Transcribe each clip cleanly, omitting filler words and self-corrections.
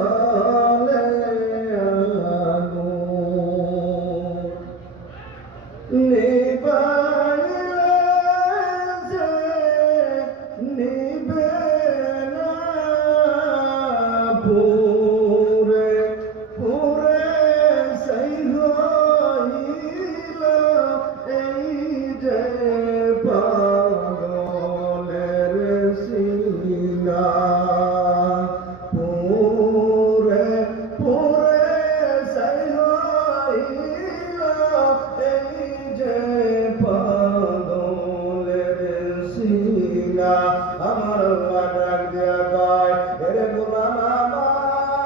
জলে নিবাইলে যে নিবে না পুরে পুরে সেই হইল এই যে পাগলের সিনা পুরে পুরে সেই হইল এই যে পাগলের সিনা আমার আল্লাহ ডাক দিয়া কয় এরে গোলাম আমার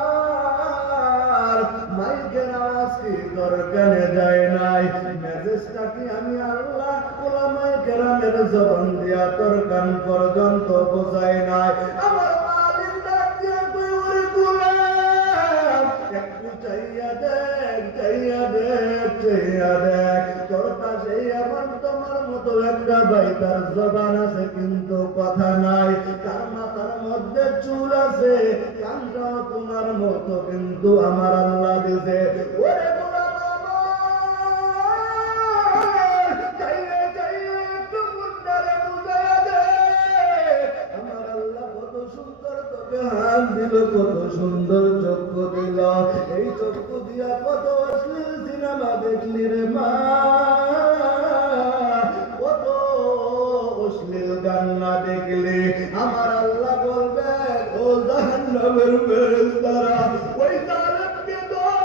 মাইকের আওয়াজ কি তোর কানে যায় নাই মেসেজটা কি আমি আল্লাহ ওলামায়ে কেরামের জবান দিয়া তোর কান পর্যন্ত পৌঁছায় নাই আমার মালিক ডাক দিয়া কই ওরে গোলাম একটু চাইয়া দেখ চাইয়া দেখ চাইয়া দেখ তোর কাছে আমার তোমার মতো একটা ভাই তার জবান আছে কিন্তু কথা নাই তার মাথার মধ্যে চুল আছে কানটাও তোমার মতো কিন্তু আমার আল্লাহ দিছে ওরে গোলাম আমার চাইয়া চাইয়া একটু মুন্ডারে বুঝাইয়া দে আমার আল্লাহ কত সুন্দর তোকে হাত দিল কত সুন্দর চক্ষু দিল এই চক্ষু দিয়া কত অশ্লীল সিনেমা দেখলি রে মা কত অশ্লীল গান না দেখলে আমার আল্লাহ বলবে ও জাহান্নামের ফেরেশতারা ওই জালেমকে ধর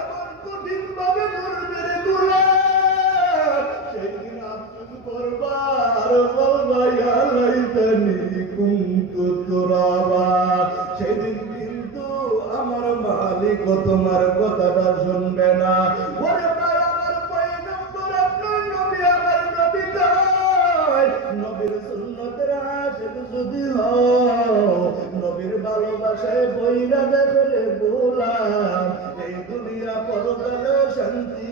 এমন কঠিন ভাবে ধরবে রে গোলাম সেই দিন আফসোস করবা আর বলবা ইয়া লাইতানি কুনতু তুরাবা সেদিন কিন্তু আমার মালিক তোমার কথাটা শুনবে না ওরে ভাই আমার পয়গম্বর আপনার নবী আমার নবী নয় নবীর সুন্নতের আশিক যদি হও নবীর ভালোবাসায় বইরা দেবে রে গোলাম এই দুনিয়া পরকালেও শান্তি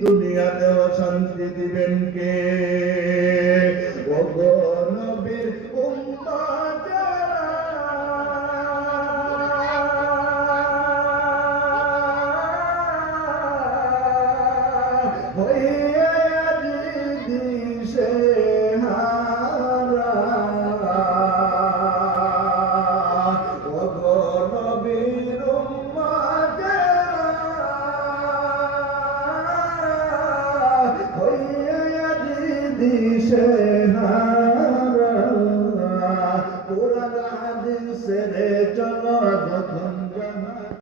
দুনিয়াতেও শান্তি দিবেন কে ওগো নবীর উম্মত হইয়া দিশে হারা ওগো নবীর উম্মতেরা হইয়া দিশে হারা কোরআন হাদিসের